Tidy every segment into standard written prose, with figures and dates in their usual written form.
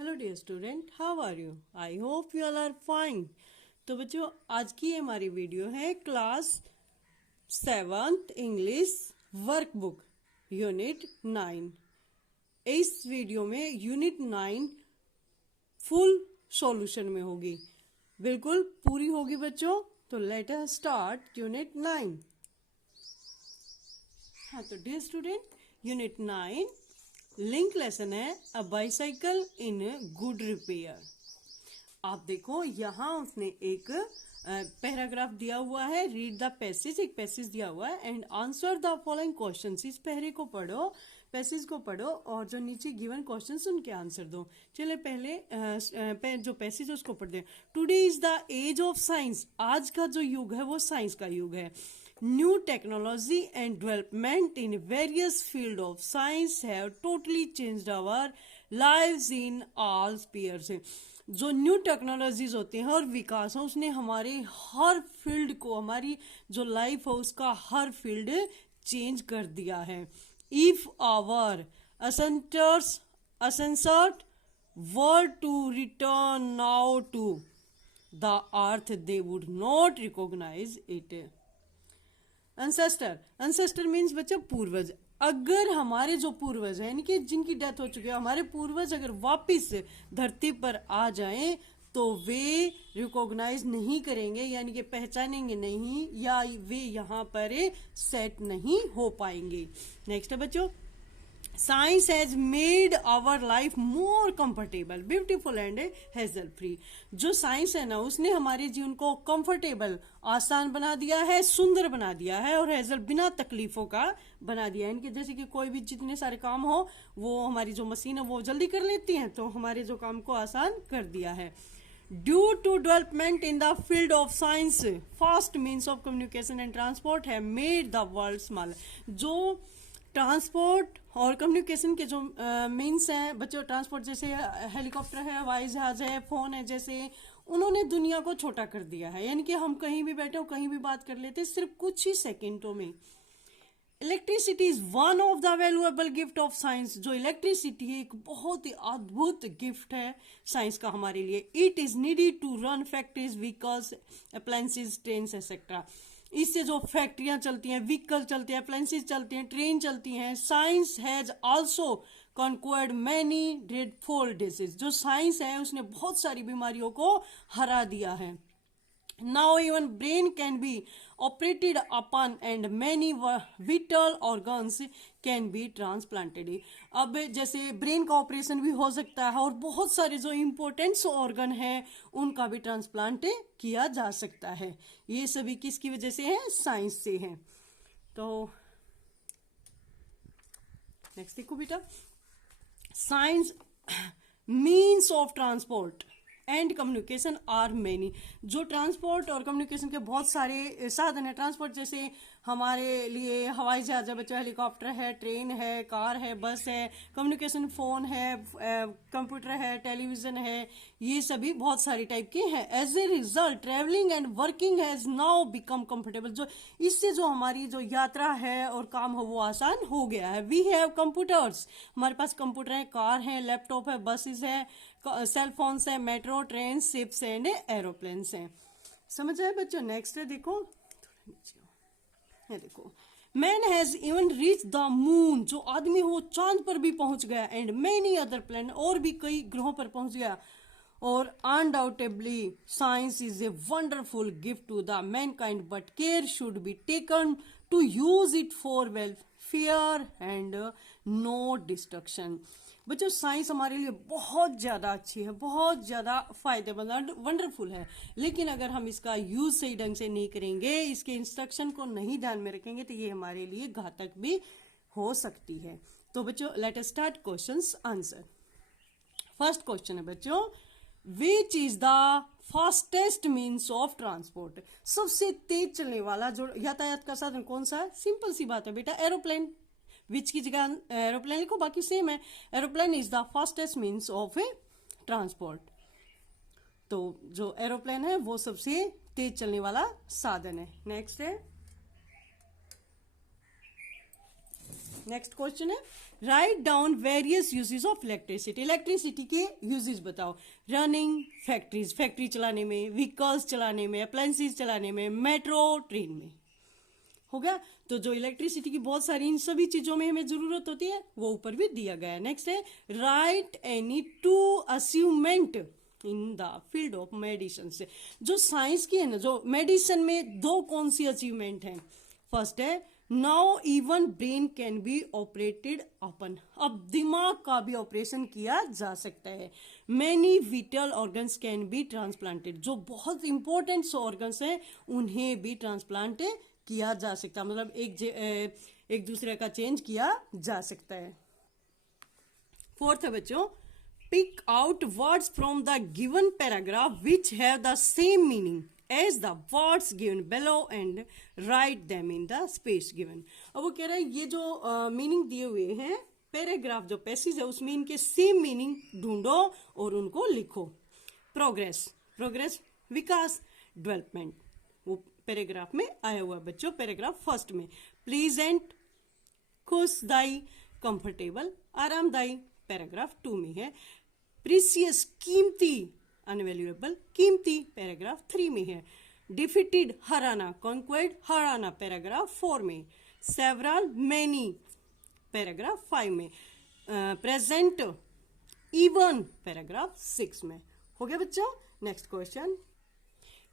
Hello dear student, how are you? I hope you all are fine. तो बच्चों, आज की हमारी वीडियो है class 7th English workbook unit 9। इस वीडियो में यूनिट 9 फुल सॉल्यूशन में होगी, बिल्कुल पूरी होगी बच्चों। तो लेट अस स्टार्ट यूनिट 9। हाँ, तो dear student, unit 9 link lesson है a bicycle in good repair. आप देखो, यहाँ उसने एक पैराग्राफ दिया हुआ है, रीड द पैसेज, एक पैसेज दिया हुआ है and answer the following questions. इस पैरे को पढ़ो, पैसेज को पढ़ो और जो नीचे गिवन क्वेश्चंस उनके आंसर दो। चलिए पहले जो पैसेज है उसको पढ़ते हैं। Today is the age of science. आज का जो युग है वो साइंस का युग है। New technology and development in various fields of science have totally changed our lives in all spheres। जो न्यू टेक्नोलॉजीज होती हैं और विकास है, उसने हमारे हर फील्ड को, हमारी जो लाइफ है उसका हर फील्ड चेंज कर दिया है। इफ आवर असेंसर्ट were to return now to the earth they would not recognise it. Ancestor means बच्चा पूर्वज। अगर हमारे जो पूर्वज है, यानी कि जिनकी डेथ हो चुकी है, हमारे पूर्वज अगर वापिस धरती पर आ जाएं तो वे रिकॉग्नाइज नहीं करेंगे, यानी कि पहचानेंगे नहीं, या वे यहाँ पर सेट नहीं हो पाएंगे। नेक्स्ट है बच्चों, science has made our life more comfortable, beautiful and hassle free. जो साइंस है ना, उसने हमारे जीवन को कंफर्टेबल, आसान बना दिया है, सुंदर बना दिया है और हेजल, बिना तकलीफों का बना दिया है। इनके जैसे कि कोई भी जितने सारे काम हो वो हमारी जो मशीन है वो जल्दी कर लेती है, तो हमारे जो काम को आसान कर दिया है। Due to development in the field of science, fast means of communication and transport have made the world small. जो ट्रांसपोर्ट और कम्युनिकेशन के जो मीन्स हैं बच्चों, ट्रांसपोर्ट जैसे हेलीकॉप्टर है, हवाई जहाज है, फोन है, जैसे उन्होंने दुनिया को छोटा कर दिया है, यानी कि हम कहीं भी बैठे हो कहीं भी बात कर लेते हैं सिर्फ कुछ ही सेकेंडों में। Electricity is one of the valuable gift of science. जो इलेक्ट्रिसिटी है एक बहुत ही अद्भुत गिफ्ट है साइंस का हमारे लिए। It is needed to run factories, vehicles, appliances, trains etcetera. इससे जो फैक्ट्रियां चलती हैं, व्हीकल चलते हैं, अप्लायंसेज चलते हैं, ट्रेन चलती हैं। Science has also conquered many dreadful disease. जो साइंस है उसने बहुत सारी बीमारियों को हरा दिया है। Now even brain can be operated upon and many vital organs can be transplanted। अब जैसे ब्रेन का ऑपरेशन भी हो सकता है और बहुत सारे जो इम्पोर्टेंट ऑर्गन है उनका भी ट्रांसप्लांट किया जा सकता है। ये सभी किसकी वजह से है? साइंस से है। तो नेक्स्ट देखो बेटा, science means of transport and communication are many. जो ट्रांसपोर्ट और कम्युनिकेशन के बहुत सारे साधन है। ट्रांसपोर्ट जैसे हमारे लिए हवाई जहाज है बच्चों, हेलीकॉप्टर है, ट्रेन है, कार है, बस है। कम्युनिकेशन फोन है, कंप्यूटर है, टेलीविजन है, ये सभी बहुत सारी टाइप के हैं। As a result travelling and working has now become comfortable. जो इससे जो हमारी जो यात्रा है और काम है वो आसान हो गया है। वी हैव कंप्यूटर्स, हमारे पास कंप्यूटर है, कार है, लैपटॉप है, बसेस है, सेल फोन्स है, metro, train, ships and aeroplanes हैं। समझ आए बच्चों? नेक्स्ट है देखो, ये देखो, man has even reach the moon. जो आदमी हो चांद पर भी पहुंच गया। एंड मेनी अदर प्लैनेट, और भी कई ग्रहों पर पहुंच गया। और undoubtedly science is a wonderful gift to the mankind, but care should be taken to use it for welfare and no destruction. बच्चों, साइंस हमारे लिए बहुत ज्यादा अच्छी है, बहुत ज्यादा फायदेमंद, वंडरफुल है, लेकिन अगर हम इसका यूज सही ढंग से नहीं करेंगे, इसके इंस्ट्रक्शन को नहीं ध्यान में रखेंगे, तो ये हमारे लिए घातक भी हो सकती है। तो बच्चों, let us start questions answer. First question है बच्चों, which is the fastest means of transport. सबसे तेज चलने वाला जो यातायात का साधन कौन सा है? सिंपल सी बात है बेटा, एरोप्लेन। विच की जगह एरोप्लेन लिखो, बाकी सेम है। Aeroplane is the fastest means of A transport. तो जो एरोप्लेन है वो सबसे तेज चलने वाला साधन है। नेक्स्ट क्वेश्चन है, write down various uses of electricity, electricity के यूजेस बताओ। रनिंग, फैक्ट्रीज, फैक्ट्री चलाने में, व्हीकल्स चलाने में, अप्लायंसेस चलाने में, मेट्रो, ट्रेन में। हो गया। तो जो इलेक्ट्रिसिटी की बहुत सारी इन सभी चीजों में हमें जरूरत होती है वो ऊपर भी दिया गया है। नेक्स्ट है right any two achievement in the field of medicine से, जो साइंस की है ना, जो मेडिसिन में दो कौन सी अचीवमेंट है। फर्स्ट है now even brain can be operated upon, अब दिमाग का भी ऑपरेशन किया जा सकता है। Many vital organs can be transplanted, जो बहुत इंपॉर्टेंट ऑर्गन्स हैं उन्हें भी ट्रांसप्लांट किया जा सकता है, मतलब एक दूसरे का चेंज किया जा सकता है। फोर्थ है बच्चों, pick out words from the given paragraph which have the same meaning as the words given below and write them in the space given. अब वो कह रहा है ये जो मीनिंग दिए हुए हैं पैराग्राफ जो पैसेज है उसमें इनके सेम मीनिंग ढूंढो और उनको लिखो। प्रोग्रेस, प्रोग्रेस विकास, डेवलपमेंट वो पैराग्राफ में आया हुआ बच्चों। पैराग्राफ फर्स्ट में प्लीजेंट, खुशदाई, कंफर्टेबल, आरामदाई। पैराग्राफ 2 में है प्रीसियस, कीमती, अनवैल्यूएबल, कीमती। पैराग्राफ 3 में है डिफीटेड, हराना, कॉन्क्वेर्ड, हराना। पैराग्राफ 4 में सेवरल, मैनी। पैराग्राफ 5 में प्रेजेंट, इवन। पैराग्राफ 6 में। हो गया बच्चों। नेक्स्ट क्वेश्चन,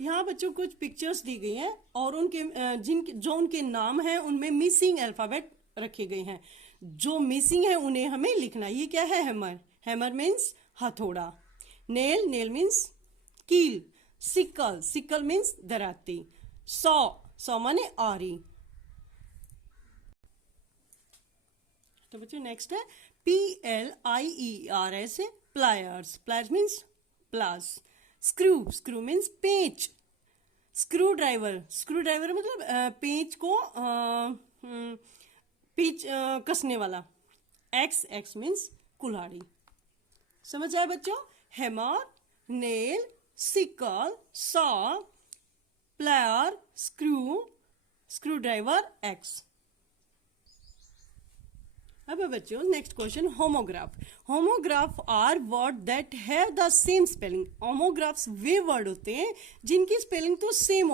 यहाँ बच्चों कुछ पिक्चर्स दी गई हैं और उनके जो उनके नाम हैं उनमें मिसिंग अल्फाबेट रखे गए हैं। जो मिसिंग है उन्हें हमें लिखना। ये क्या है? हैमर, हैमर मीन्स हथौड़ा। नेल, नेल मीन्स कील। सिकल, सिकल मीन्स दराती। सॉ, सॉ माने आरी। तो बच्चों नेक्स्ट है PLIERS, प्लायर्स, प्लायर्स मीन्स प्लास। स्क्रू, स्क्रू मीन्स पेंच। स्क्रू ड्राइवर, स्क्रू ड्राइवर मतलब पेंच को पेंच कसने वाला। एक्स, एक्स मीन्स कुल्हाड़ी। समझ आए बच्चों? Hammer, nail, sickle, saw, plier, screw, screw driver, axe. अब बच्चों next question, homograph. Homograph are word that have the same spelling. Homographs वे वर्ड होते हैं जिनकी स्पेलिंग तो सेम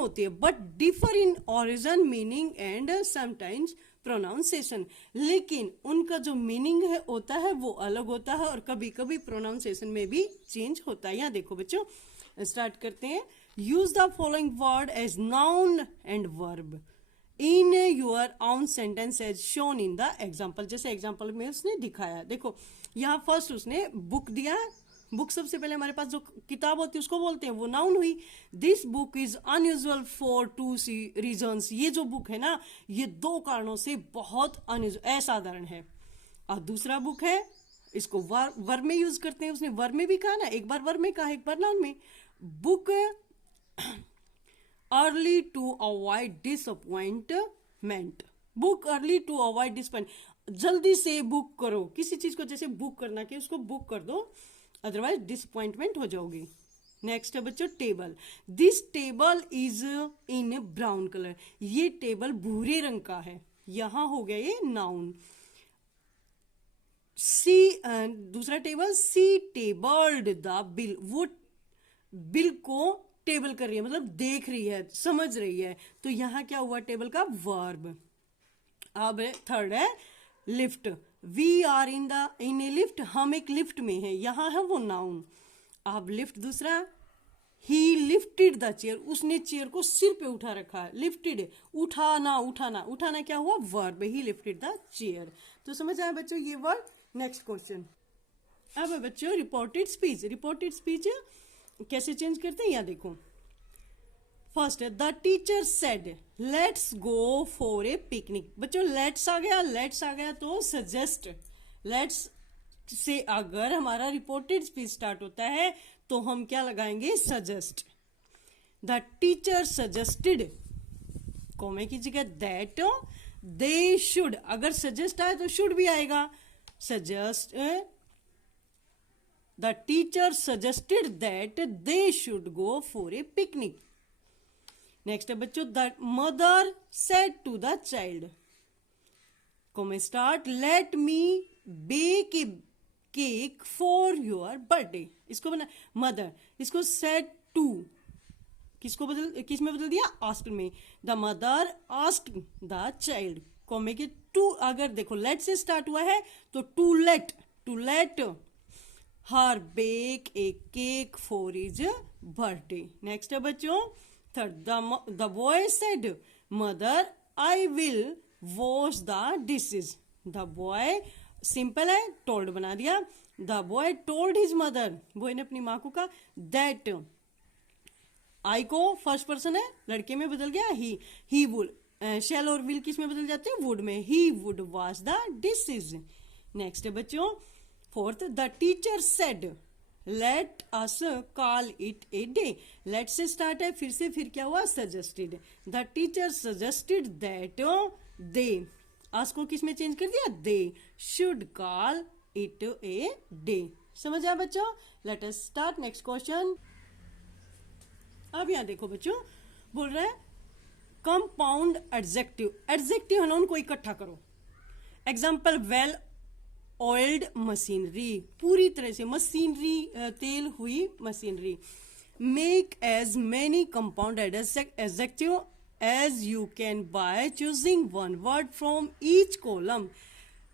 होती है but differ in origin, meaning and sometimes pronunciation. लेकिन उनका जो मीनिंग है होता है वो अलग होता है और कभी कभी प्रोनाउंसिएशन में भी चेंज होता है। यहाँ देखो बच्चों, स्टार्ट करते हैं। Use the following word as noun and verb in your own sentence as shown in the example. जैसे एग्जाम्पल में उसने दिखाया। देखो यहाँ फर्स्ट उसने बुक दिया। बुक सबसे पहले हमारे पास जो किताब होती है उसको बोलते हैं, वो नाउन हुई। This book is unusual for 2 reasons. ये जो बुक है ना ये 2 कारणों से बहुत असाधारण है। और दूसरा बुक है, इसको वर्ब में यूज करते हैं। उसने वर्ब में भी कहा ना, एक बार वर्ब में कहा, एक बार नाउन में। Book early to avoid disappointment. Book early to avoid disappoint, जल्दी से बुक करो किसी चीज को। जैसे बुक करना कि उसको बुक कर दो, अदरवाइज डिसअपॉइंटमेंट हो जाओगी। नेक्स्ट है बच्चों table. This table is in brown colour. ये टेबल भूरे रंग का है। यहां हो गया ये नाउन। सी, दूसरा table, she tabled the bill. वो बिल को टेबल कर रही है, मतलब देख रही है, समझ रही है। तो यहां क्या हुआ? टेबल का वर्ब। अब थर्ड है lift. We are in a lift. हम एक लिफ्ट में है, यहां है वो नाउन। अब लिफ्ट दूसरा, ही लिफ्टेड द चेयर। उसने चेयर को सिर पे उठा रखा है। लिफ्टेड, उठाना, उठाना, उठाना क्या हुआ? Verb. He lifted the chair. तो समझ आया बच्चों ये वर्ड। Next question. अब बच्चों रिपोर्टेड स्पीच। रिपोर्टेड स्पीच कैसे चेंज करते हैं? यहाँ देखो। फर्स्ट है the teacher said let's go for a picnic. बच्चों लेट्स आ गया, लेट्स आ गया तो सजेस्ट। लेट्स से अगर हमारा रिपोर्टेड स्पीच स्टार्ट होता है तो हम क्या लगाएंगे? सजेस्ट। द टीचर सजेस्टेड, कॉमे की जगह दैट दे शुड। अगर सजेस्ट आए तो शुड भी आएगा। Suggest, the teacher suggested that they should go for a picnic. Next है बच्चों, the mother said to the child, comma start, let me bake a cake for your birthday. इसको बना mother, इसको said to, किस में बदल दिया, asked में। The mother asked the child, comma के टू, अगर देखो लेट से स्टार्ट हुआ है तो to let her bake a cake for his birthday. Next है बच्चों third, the boy said mother I will wash the dishes. The boy simple है, टोल्ड बना दिया। The boy told his mother, boy ने अपनी माँ को कहा दैट, आई को फर्स्ट पर्सन है, लड़के में बदल गया ही वुड, शेल और विल किस में बदल जाते हैं, वुड में, he would wash the dishes. Next है बच्चों fourth, the teacher said let us call it a day. Let से स्टार्ट है, फिर क्या हुआ, suggested. The teacher suggested that they, us को किस में चेंज कर दिया, they should call it a day. समझ आया बच्चों? Let us start next question. अब यहां देखो बच्चों, बोल रहा है कंपाउंड एडजेक्टिव, एडजेक्टिव है ना, उनको इकट्ठा करो। एग्जाम्पल वेल ऑयल्ड मशीनरी, पूरी तरह से मशीनरी, तेल हुई machinery. Make as many compound adjective as you can by choosing one word from each column.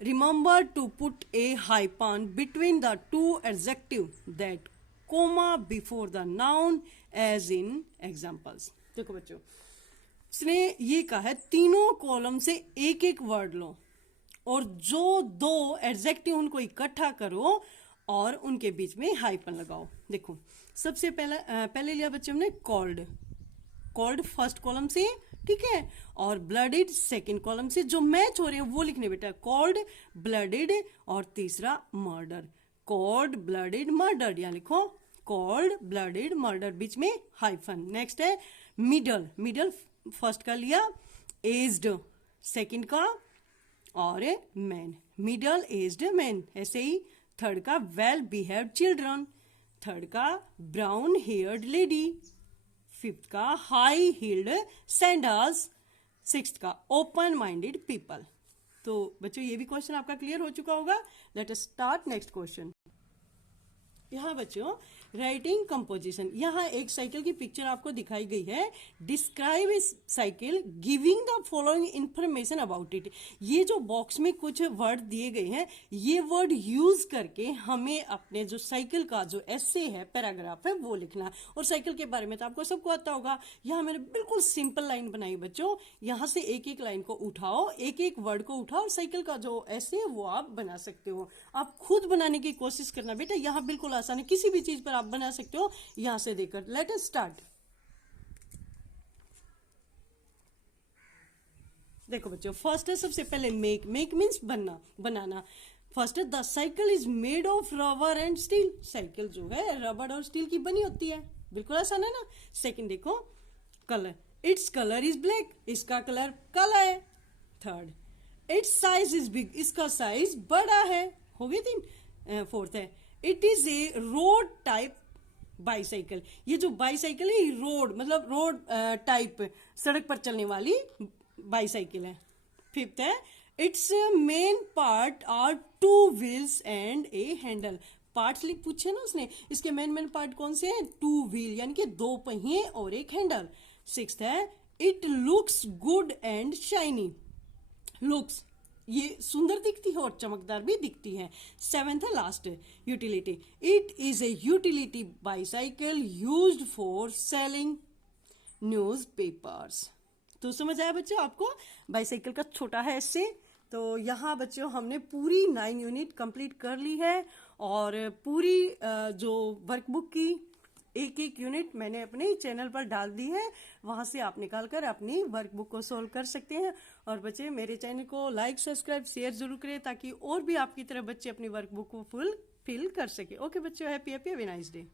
Remember to put a hyphen between the two adjective that comma before the noun as in examples। देखो बच्चों, इसने ये कहा है तीनों column से एक एक वर्ड लो और जो दो एडजेक्टिव उनको इकट्ठा करो और उनके बीच में हाइपन लगाओ। देखो सबसे पहले लिया बच्चे हमने कॉल्ड फर्स्ट कॉलम से, ठीक है, और ब्लडेड सेकंड कॉलम से। जो मैच हो रहे हैं वो लिखने बेटा, कॉल्ड, ब्लडेड और तीसरा मर्डर, कॉल्ड ब्लडेड मर्डर, यहाँ लिखो कॉल्ड ब्लडेड मर्डर, बीच में हाइफन। नेक्स्ट है मिडल फर्स्ट का लिया, एज्ड सेकंड का, और मैन, मिडल एज्ड मैन। ऐसे ही थर्ड का वेल बिहेव्ड चिल्ड्रन, थर्ड का ब्राउन हेयर्ड लेडी, फिफ्थ का हाई हील्ड सैंडल्स, सिक्स्थ का ओपन माइंडेड पीपल। तो बच्चों ये भी क्वेश्चन आपका क्लियर हो चुका होगा। Late us start next question. यहाँ बच्चों राइटिंग कंपोजिशन, यहाँ एक साइकिल की पिक्चर आपको दिखाई गई है। Describe A cycle giving the following information about it. ये जो बॉक्स में कुछ वर्ड दिए गए हैं, ये वर्ड यूज करके हमें अपने जो साइकिल का जो एसे है, पैराग्राफ है, वो लिखना है। और साइकिल के बारे में तो आपको सबको आता होगा। यहाँ मैंने बिल्कुल सिंपल लाइन बनाई बच्चों, यहाँ से एक एक लाइन को उठाओ, एक एक वर्ड को उठाओ और साइकिल का जो एसे है वो आप बना सकते हो। आप खुद बनाने की कोशिश करना बेटा, यहाँ बिल्कुल आसान है, किसी भी चीज पर आप बना सकते हो यहां से देखकर। Late us start. देखो बच्चों फर्स्ट है सबसे पहले मेक मीन्स बनाना। फर्स्ट है the cycle is made of rubber and steel, cycle जो है रबर और स्टील की बनी होती है, बिल्कुल आसान है ना। सेकंड देखो colour, its colour is black, इसका कलर काला है। Third it's size is big, इसका साइज बड़ा है, हो गई तीन। फोर्थ है it is a road type bicycle, ये जो बाईसाइकिल है रोड मतलब रोड टाइप सड़क पर चलने वाली बाईसाइकिल है। फिफ्थ है its main parts are two wheels and a handle, parts पूछे ना उसने, इसके मेन पार्ट कौन से हैं, टू व्हील यानी कि दो पहिए और एक हैंडल। सिक्स्थ है it looks good and shiny, looks ये सुंदर दिखती है और चमकदार भी दिखती है। सेवेंथ है last utility, it is a utility bicycle used for selling news papers. तो समझ आया बच्चों आपको बाईसाइकिल का छोटा है इससे। तो यहाँ बच्चों हमने पूरी 9 यूनिट कंप्लीट कर ली है और पूरी जो वर्कबुक की एक एक यूनिट मैंने अपने चैनल पर डाल दी है, वहां से आप निकाल कर अपनी वर्कबुक को सॉल्व कर सकते हैं। और बच्चे मेरे चैनल को लाइक सब्सक्राइब शेयर जरूर करें ताकि और भी आपकी तरह बच्चे अपनी वर्कबुक को फुल फिल कर सके। ओके बच्चों, हैप्पी हैवी नाइस डे।